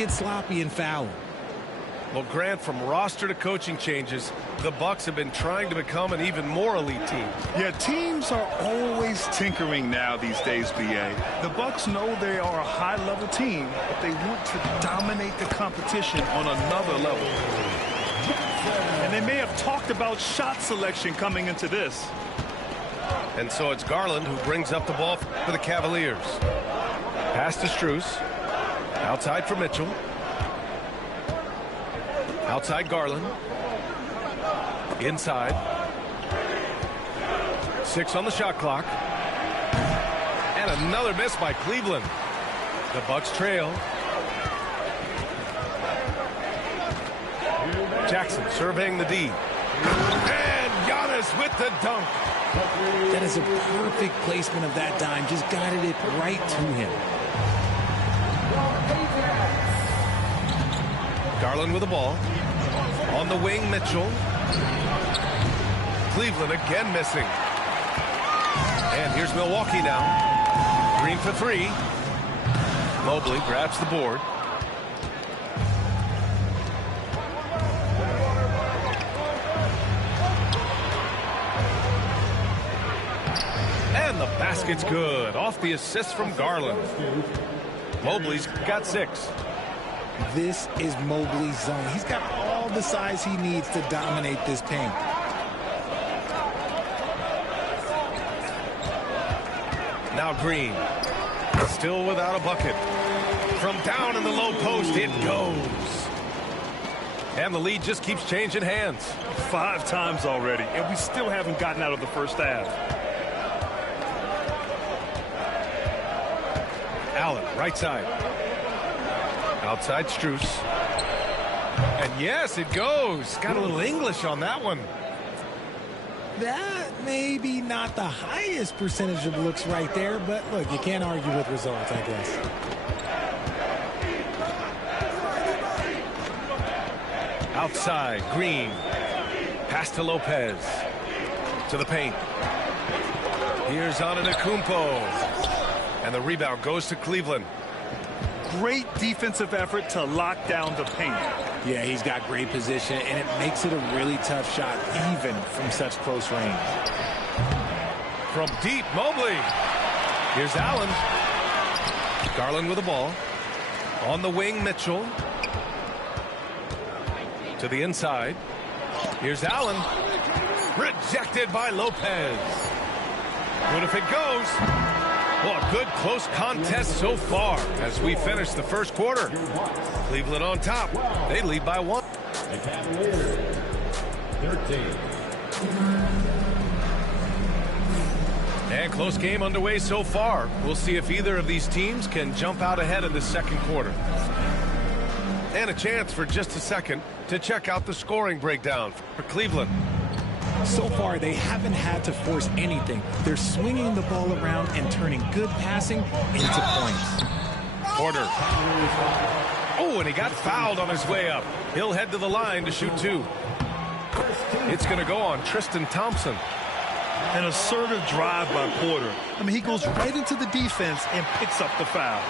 get sloppy and foul him. Well, Grant, from roster to coaching changes, the Bucks have been trying to become an even more elite team. Yeah, teams are always tinkering now these days, B.A. The Bucks know they are a high-level team, but they want to dominate the competition on another level. And they may have talked about shot selection coming into this. And so it's Garland who brings up the ball for the Cavaliers. Pass to Strus. Outside for Mitchell. Outside Garland. Inside. 6 on the shot clock. And another miss by Cleveland. The Bucks trail. Jackson surveying the D. And Giannis with the dunk. That is a perfect placement of that dime. Just guided it right to him. Garland with the ball. On the wing, Mitchell. Cleveland again missing. And here's Milwaukee now. Green for 3. Mobley grabs the board. And the basket's good. Off the assist from Garland. Mobley's got 6. This is Mobley's zone. He's got all the size he needs to dominate this paint. Now Green. Still without a bucket. From down in the low post, it goes. And the lead just keeps changing hands. 5 times already, and we still haven't gotten out of the first half. Allen, right side. Outside Strus. And yes, it goes. Got a little English on that one. That may be not the highest percentage of looks right there, but look, you can't argue with results, I guess. Outside, Green. Pass to Lopez. To the paint. Here's Antetokounmpo. And the rebound goes to Cleveland. Great defensive effort to lock down the paint. Yeah, he's got great position, and it makes it a really tough shot, even from such close range. From deep, Mobley. Here's Allen. Garland with the ball. On the wing, Mitchell. To the inside. Here's Allen. Rejected by Lopez. What if it goes? Well, a good close contest so far as we finish the first quarter. Cleveland on top. They lead by 1. The Cavaliers, 13. And close game underway so far. We'll see if either of these teams can jump out ahead in the second quarter. And a chance for just a second to check out the scoring breakdown for Cleveland. So far, they haven't had to force anything. They're swinging the ball around and turning good passing into points. Porter. Oh, and he got fouled on his way up. He'll head to the line to shoot 2. It's going to go on Tristan Thompson. An assertive drive by Porter. I mean, he goes right into the defense and picks up the foul.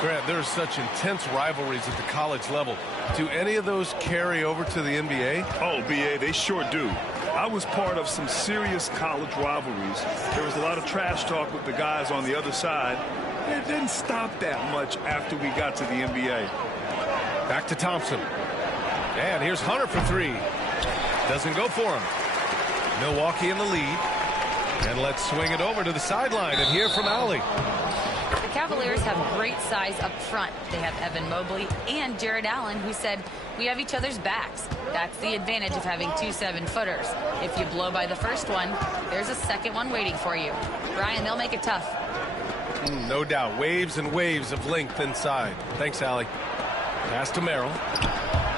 Grant, there are such intense rivalries at the college level. Do any of those carry over to the NBA? Oh, B.A., they sure do. I was part of some serious college rivalries. There was a lot of trash talk with the guys on the other side. It didn't stop that much after we got to the NBA. Back to Thompson. And here's Hunter for 3. Doesn't go for him. Milwaukee in the lead. And let's swing it over to the sideline and hear from Allie. The Cavaliers have great size up front. They have Evan Mobley and Jared Allen, who said, "We have each other's backs." That's the advantage of having 2 7-footers. If you blow by the first one, there's a second one waiting for you. Brian, they'll make it tough. No doubt. Waves and waves of length inside. Thanks, Allie. Pass to Merrill.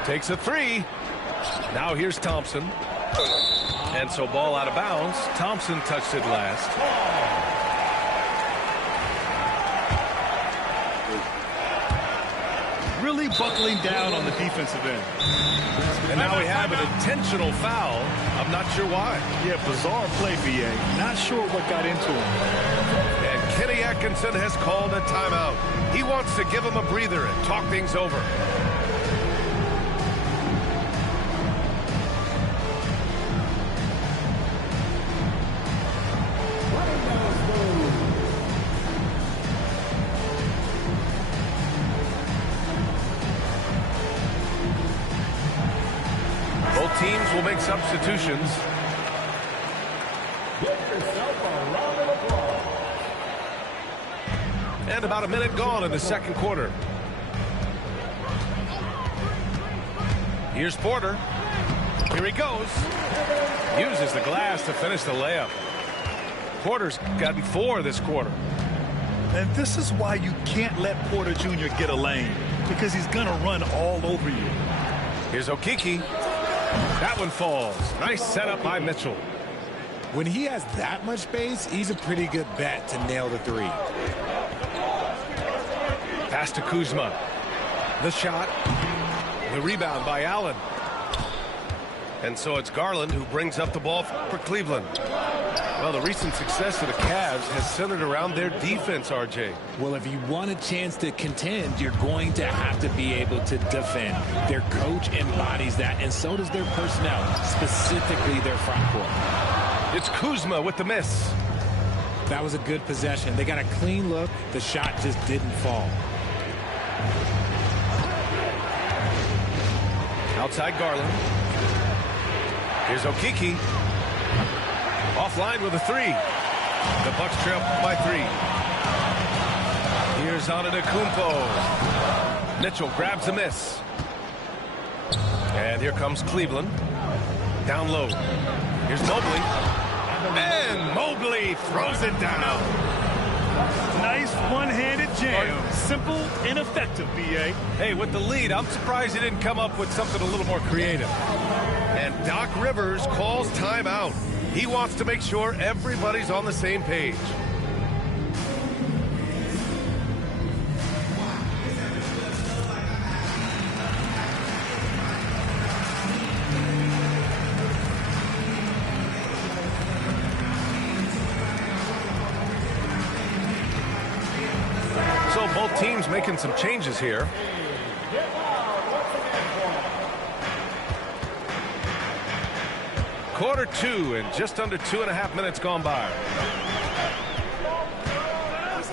Takes a 3. Now here's Thompson. And so ball out of bounds. Thompson touched it last. Really buckling down on the defensive end. And now we have an intentional foul. I'm not sure why. Yeah, bizarre play, B.A. Not sure what got into him. And Kenny Atkinson has called a timeout. He wants to give him a breather and talk things over. Both teams will make substitutions. And about a minute gone in the second quarter. Here's Porter. Here he goes. Uses the glass to finish the layup. Porter's gotten 4 this quarter. And this is why you can't let Porter Jr. get a lane, because he's going to run all over you. Here's Okeke. That one falls. Nice setup by Mitchell. When he has that much space, he's a pretty good bet to nail the 3. Pass to Kuzma. The shot. The rebound by Allen. And so it's Garland who brings up the ball for Cleveland. Well, the recent success of the Cavs has centered around their defense, RJ. Well, if you want a chance to contend, you're going to have to be able to defend. Their coach embodies that, and so does their personnel, specifically their front court. It's Kuzma with the miss. That was a good possession. They got a clean look. The shot just didn't fall. Outside Garland. Here's Okeke. Offline with a 3. The Bucks trail by 3. Here's Antetokounmpo. Mitchell grabs a miss. And here comes Cleveland. Down low. Here's Mobley. And Mobley throws it down. Nice one-handed jam. Simple and effective, B.A. Hey, with the lead, I'm surprised he didn't come up with something a little more creative. And Doc Rivers calls timeout. He wants to make sure everybody's on the same page. So both teams making some changes here. Quarter 2 and just under 2.5 minutes gone by.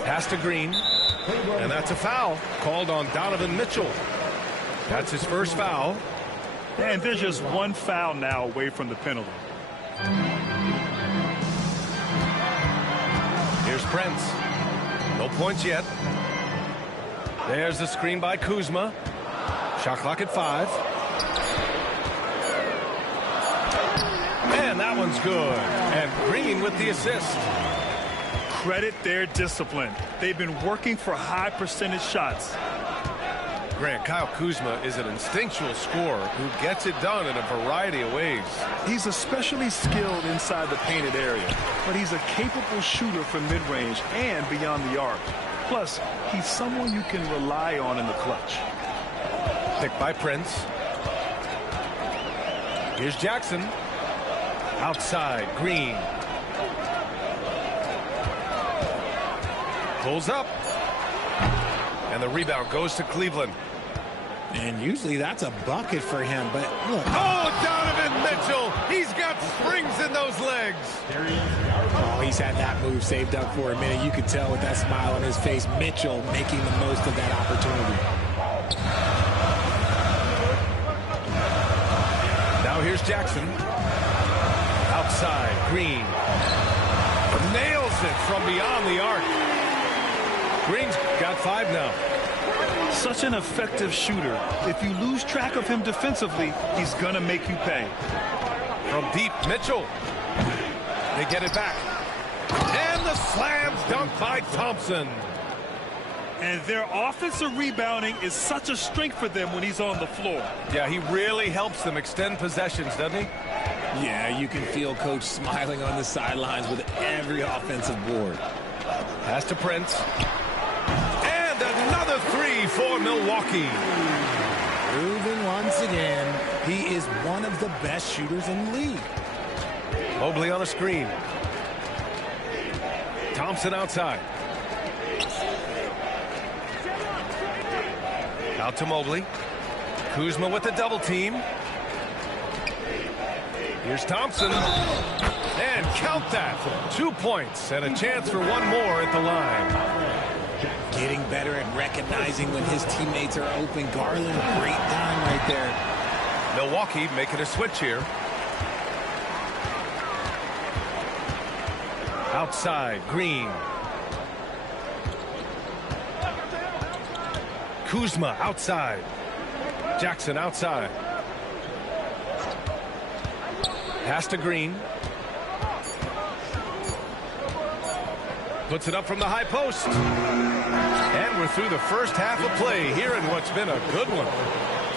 Pass to Green. And that's a foul called on Donovan Mitchell. That's his first foul. And there's just one foul now away from the penalty. Here's Prince. No points yet. There's the screen by Kuzma. Shot clock at 5. And that one's good. And Green with the assist. Credit their discipline. They've been working for high percentage shots. Grant, Kyle Kuzma is an instinctual scorer who gets it done in a variety of ways. He's especially skilled inside the painted area, but he's a capable shooter from mid-range and beyond the arc. Plus, he's someone you can rely on in the clutch. Picked by Prince. Here's Jackson. Outside, Green. Pulls up. And the rebound goes to Cleveland. And usually that's a bucket for him, but look. Oh, Donovan Mitchell! He's got springs in those legs. Oh, he's had that move saved up for a minute. You could tell with that smile on his face, Mitchell making the most of that opportunity. Now here's Jackson. Outside, Green. Nails it from beyond the arc. Green's got 5 now. Such an effective shooter. If you lose track of him defensively, he's going to make you pay. From deep, Mitchell. They get it back. And the slam dunk by Thompson. And their offensive rebounding is such a strength for them when he's on the floor. Yeah, he really helps them extend possessions, doesn't he? Yeah, you can feel Coach smiling on the sidelines with every offensive board. Pass to Prince. And another 3 for Milwaukee. Proving once again, he is one of the best shooters in the league. Mobley on a screen. Thompson outside. Out to Mobley. Kuzma with the double team. Here's Thompson. And count that. 2 points and a chance for one more at the line. Getting better at recognizing when his teammates are open. Garland, great time right there. Milwaukee making a switch here. Outside, Green. Kuzma outside. Jackson outside. Pass to Green. Puts it up from the high post. And we're through the first half of play here in what's been a good one.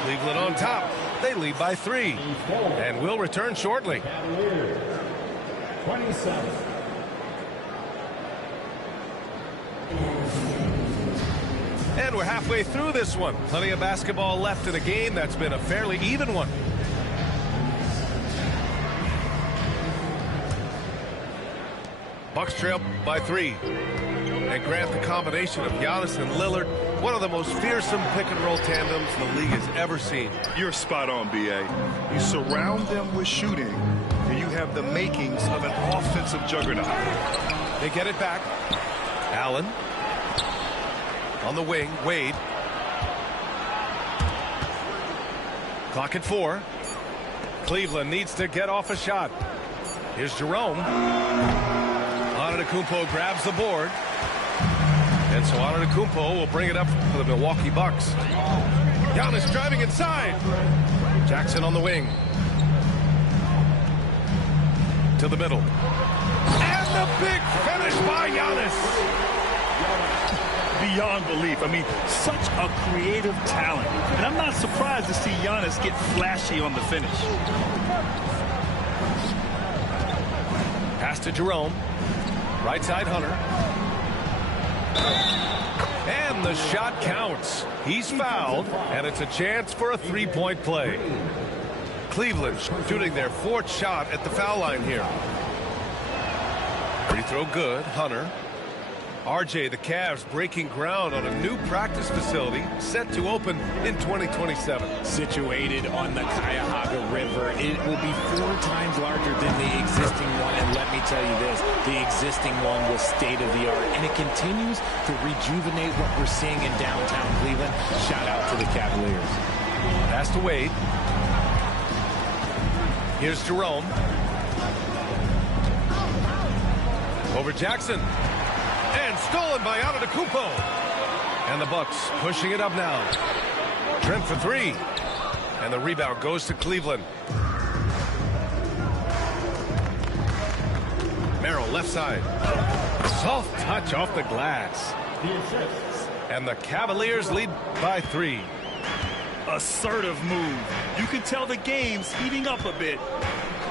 Cleveland on top. They lead by 3. And will return shortly. 27. And we're halfway through this one. Plenty of basketball left in a game that's been a fairly even one. Bucks trail by 3. And grant the combination of Giannis and Lillard, one of the most fearsome pick-and-roll tandems the league has ever seen. You're spot on, B.A. You surround them with shooting, and you have the makings of an offensive juggernaut. They get it back. Allen. On the wing, Wade. Clock at 4. Cleveland needs to get off a shot. Here's Jerome. Antetokounmpo grabs the board. And so Antetokounmpo will bring it up for the Milwaukee Bucks. Giannis driving inside. Jackson on the wing. To the middle. And the big finish by Giannis. Beyond belief. I mean, such a creative talent. And I'm not surprised to see Giannis get flashy on the finish. Pass to Jerome. Right side, Hunter. And the shot counts. He's fouled, and it's a chance for a three-point play. Cleveland shooting their 4th shot at the foul line here. Free throw good. Hunter. RJ, the Cavs breaking ground on a new practice facility set to open in 2027. Situated on the Cuyahoga River, it will be 4 times larger than the existing one. And let me tell you this, the existing one was state-of-the-art, and it continues to rejuvenate what we're seeing in downtown Cleveland. Shout out to the Cavaliers. Pass to Wade. Here's Jerome. Over Jackson. And stolen by Antetokounmpo. And the Bucks pushing it up now. Trent for 3. And the rebound goes to Cleveland. Merrill left side. Soft touch off the glass. And the Cavaliers lead by 3. Assertive move. You can tell the game's heating up a bit.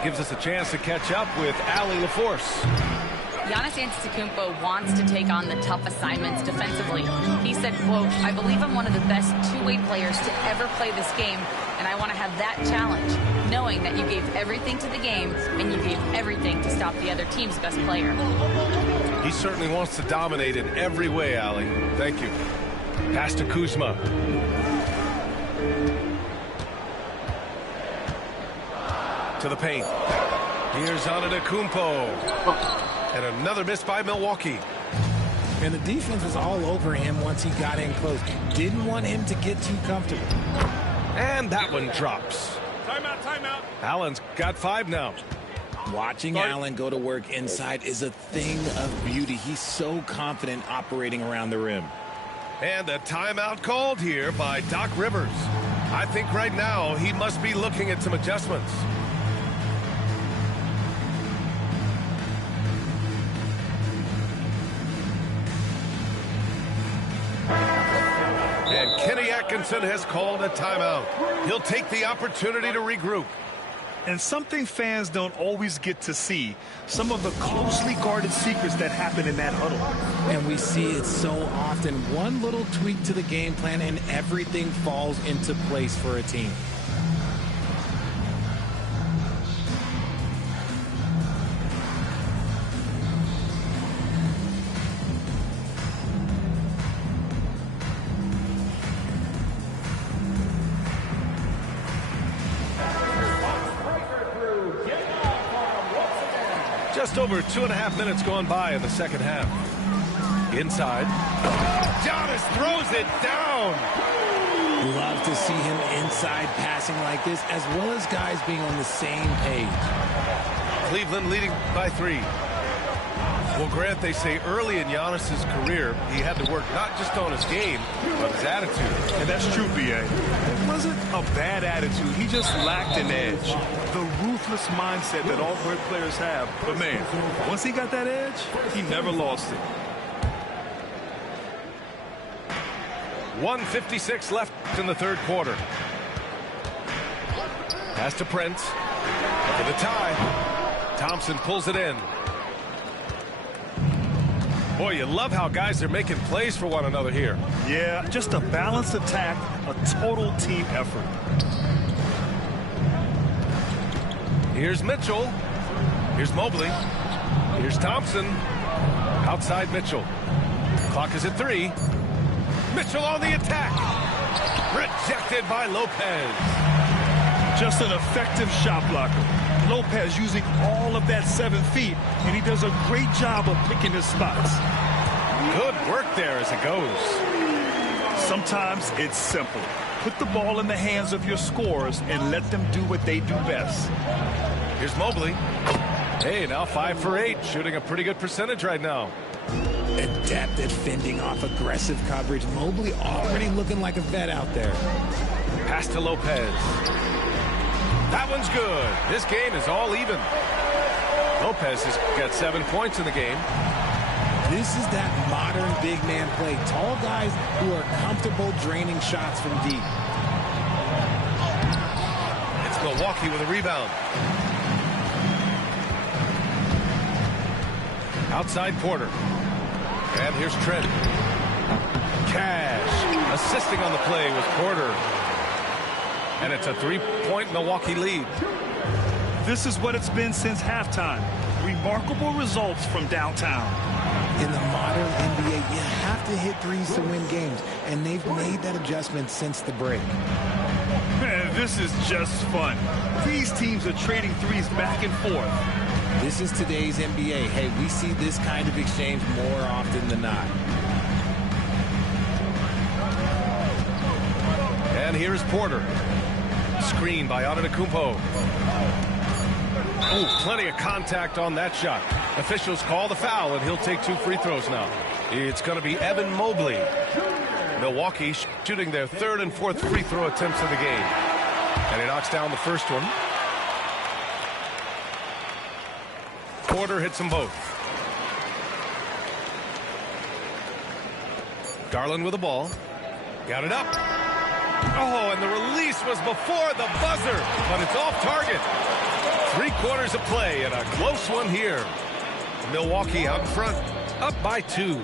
Gives us a chance to catch up with Allie LaForce. Giannis Antetokounmpo wants to take on the tough assignments defensively. He said, quote, "I believe I'm one of the best two-way players to ever play this game, and I want to have that challenge, knowing that you gave everything to the game and you gave everything to stop the other team's best player." He certainly wants to dominate in every way, Allie. Thank you. Pass to Kuzma. To the paint. Here's Antetokounmpo. And another miss by Milwaukee. And the defense was all over him once he got in close. Didn't want him to get too comfortable. And that one drops. Timeout, timeout. Allen's got 5 now. Watching Allen go to work inside is a thing of beauty. He's so confident operating around the rim. And a timeout called here by Doc Rivers. I think right now he must be looking at some adjustments. And Kenny Atkinson has called a timeout. He'll take the opportunity to regroup. And something fans don't always get to see, some of the closely guarded secrets that happen in that huddle. And we see it so often. One little tweak to the game plan and everything falls into place for a team. Just over 2.5 minutes gone by in the second half. Inside. Giannis throws it down. Love to see him inside passing like this, as well as guys being on the same page. Cleveland leading by 3. Well, Grant, they say early in Giannis's career, he had to work not just on his game, but his attitude. And that's true, B.A. It wasn't a bad attitude. He just lacked an edge. The ruthless mindset that all great players have. But, man, once he got that edge, he never lost it. 1:56 left in the third quarter. Pass to Prince. For the tie. Thompson pulls it in. Boy, you love how guys are making plays for one another here. Yeah, just a balanced attack, a total team effort. Here's Mitchell. Here's Mobley. Here's Thompson. Outside Mitchell. Clock is at 3. Mitchell on the attack. Rejected by Lopez. Just an effective shot blocker. Lopez using all of that 7 feet, and he does a great job of picking his spots. Good work there as it goes. Sometimes it's simple. Put the ball in the hands of your scorers and let them do what they do best. Here's Mobley. Hey, now 5 for 8, shooting a pretty good percentage right now. Adept at fending off aggressive coverage. Mobley already looking like a vet out there. Pass to Lopez. That one's good. This game is all even. Lopez has got 7 points in the game. This is that modern big man play. Tall guys who are comfortable draining shots from deep. It's Milwaukee with a rebound. Outside Porter. And here's Trent. Cash. Assisting on the play was Porter. And it's a 3-point Milwaukee lead. This is what it's been since halftime. Remarkable results from downtown. In the modern NBA, you have to hit threes to win games, and they've made that adjustment since the break. Man, this is just fun. These teams are trading threes back and forth. This is today's NBA. Hey, we see this kind of exchange more often than not. And here's Porter. Screen by Antetokounmpo. Oh, plenty of contact on that shot. Officials call the foul, and he'll take 2 free throws now. It's going to be Evan Mobley. Milwaukee shooting their 3rd and 4th free throw attempts of the game. And he knocks down the first one. Porter hits them both. Garland with the ball. Got it up. Oh, and the release was before the buzzer, but it's off target. 3 quarters of play and a close one here. Milwaukee out in front, up by 2.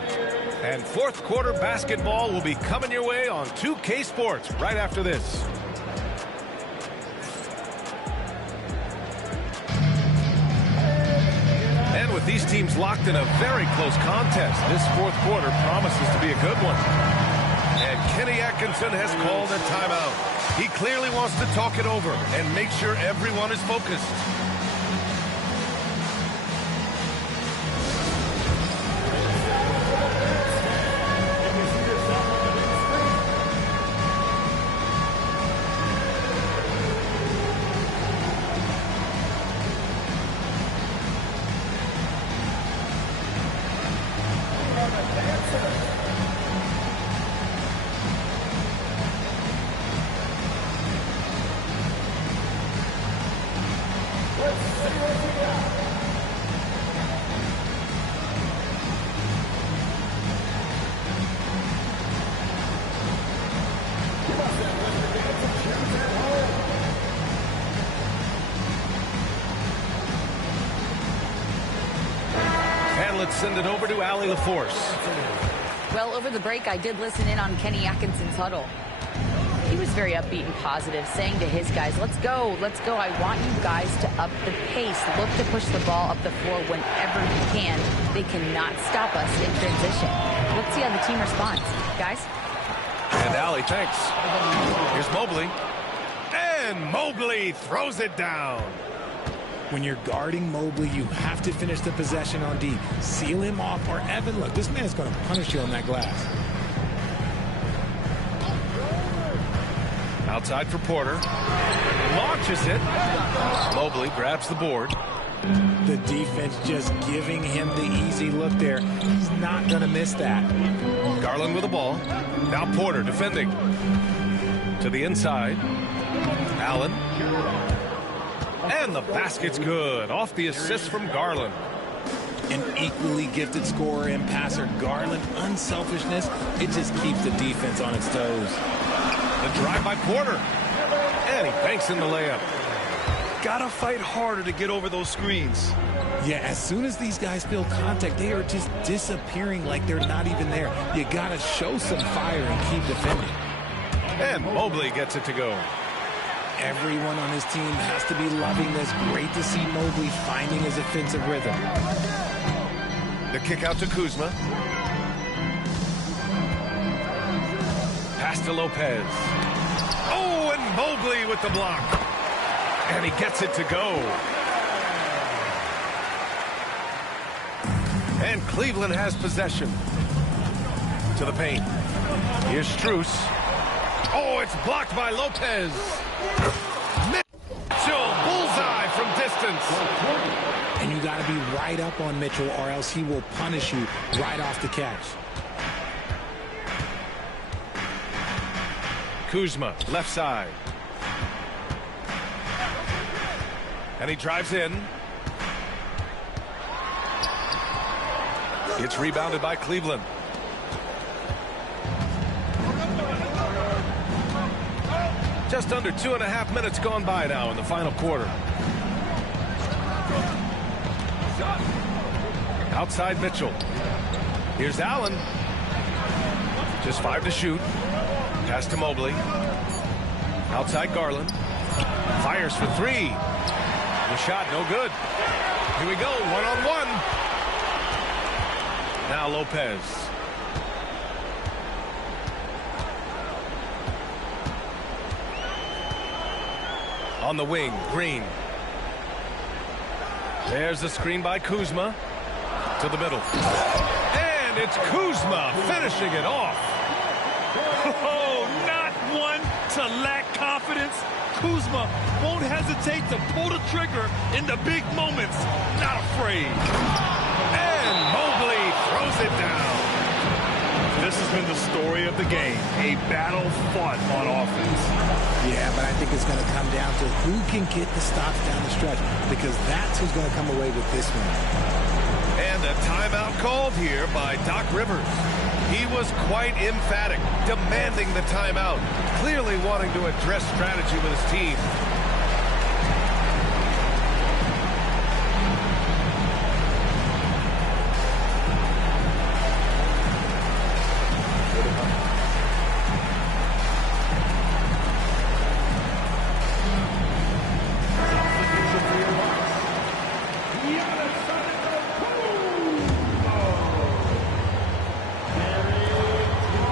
And 4th quarter basketball will be coming your way on 2K Sports right after this. And with these teams locked in a very close contest, this 4th quarter promises to be a good one. And Kenny Atkinson has called a timeout. He clearly wants to talk it over and make sure everyone is focused. Let's send it over to Allie LaForce. Well, over the break, I did listen in on Kenny Atkinson's huddle. He was very upbeat and positive, saying to his guys, let's go, let's go. I want you guys to up the pace. Look to push the ball up the floor whenever you can. They cannot stop us in transition. Let's see how the team responds. Guys? And Allie, thanks. Here's Mobley. And Mobley throws it down. When you're guarding Mobley, you have to finish the possession on D. Seal him off, or Evan, look, this man's going to punish you on that glass. Outside for Porter. Launches it. Mobley grabs the board. The defense just giving him the easy look there. He's not going to miss that. Garland with the ball. Now Porter defending. To the inside. Allen. And the basket's good. Off the assist from Garland. An equally gifted scorer and passer. Garland, unselfishness, it just keeps the defense on its toes. The drive by Porter. And he banks in the layup. Gotta fight harder to get over those screens. Yeah, as soon as these guys feel contact, they are just disappearing like they're not even there. You gotta show some fire and keep defending. And Mobley gets it to go. Everyone on his team has to be loving this. Great to see Mobley finding his offensive rhythm. The kick out to Kuzma. Pass to Lopez. Oh, and Mobley with the block. And he gets it to go. And Cleveland has possession. To the paint. Here's Strus. Oh, it's blocked by Lopez. Mitchell, bullseye from distance. And you got to be right up on Mitchell, or else he will punish you right off the catch. Kuzma, left side. And he drives in. It's rebounded by Cleveland. Just under 2.5 minutes gone by now in the final quarter. Outside Mitchell. Here's Allen. Just 5 to shoot. Pass to Mobley. Outside Garland. Fires for 3. The shot no good. Here we go, one-on-one. Now Lopez. On the wing, Green. There's the screen by Kuzma. To the middle. And it's Kuzma finishing it off. Oh, not one to lack confidence. Kuzma won't hesitate to pull the trigger in the big moments. Not afraid. And Mobley throws it down. This has been the story of the game. A battle fought on offense. Yeah, but I think it's going to come down to who can get the stops down the stretch, because that's who's going to come away with this one. And a timeout called here by Doc Rivers. He was quite emphatic, demanding the timeout, clearly wanting to address strategy with his team.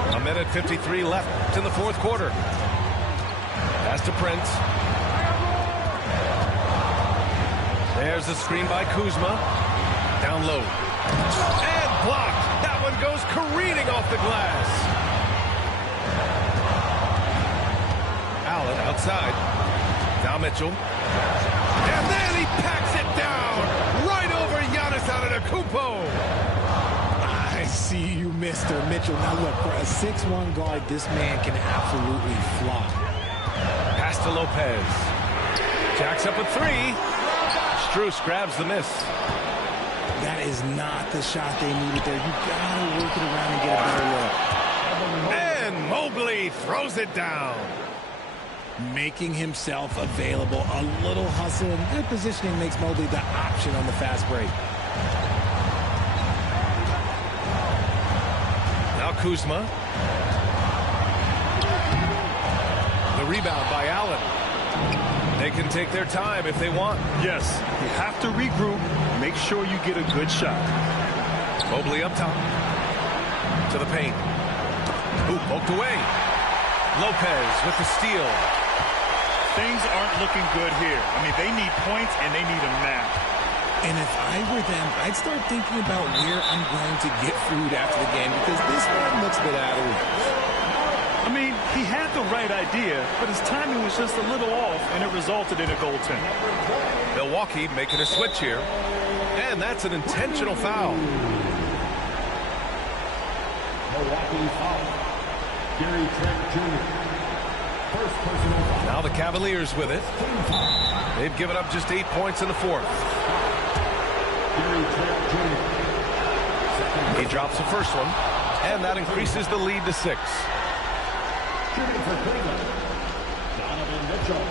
A minute 53 left in the fourth quarter. Pass to Prince. There's the screen by Kuzma. Down low. And blocked. That one goes careening off the glass. Allen outside. Now Mitchell. And then he packs it down. Right over Giannis Antetokounmpo. I see you, Mr. Mitchell. Now look, for a 6'1" guard, this man can absolutely fly. Pass to Lopez. Jacks up a 3. Strus grabs the miss. That is not the shot they needed there. You gotta work it around and get a better look. And Mobley throws it down. Making himself available. A little hustle and good positioning makes Mobley the option on the fast break. Now Kuzma. The rebound by Allen. They can take their time if they want. Yes, you have to regroup. Make sure you get a good shot. Mobley up top. To the paint. Ooh, poked away. Lopez with the steal. Things aren't looking good here. I mean, they need points, and they need them now. And if I were them, I'd start thinking about where I'm going to get food after the game because this one looks a bit out of reach. I mean, he had the right idea, but his timing was just a little off, and it resulted in a goaltender. Milwaukee making a switch here. And that's an intentional foul. Milwaukee foul. Gary Trent Jr. First personal foul. Now the Cavaliers with it. They've given up just 8 points in the fourth. Gary Trent Jr. He drops the first one, and that increases the lead to 6. Shooting for Cleveland. Donovan Mitchell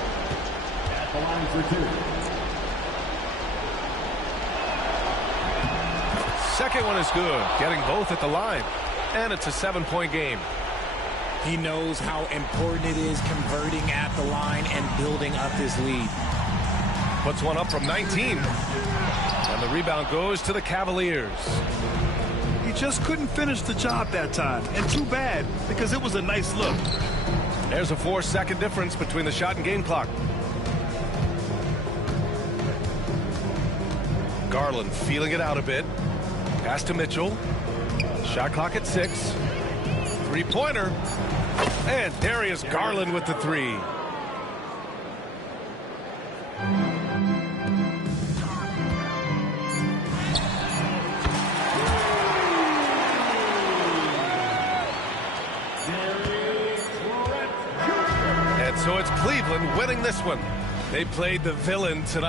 at the line for 2. Second one is good, getting both at the line. And it's a 7-point game. He knows how important it is converting at the line and building up this lead. Puts one up from 19. And the rebound goes to the Cavaliers. He just couldn't finish the job that time, and too bad, because it was a nice look. There's a 4-second difference between the shot and game clock. Garland feeling it out a bit. Pass to Mitchell. Shot clock at 6. Three-pointer. And Darius Garland with the 3. And so it's Cleveland winning this one. They played the villain tonight.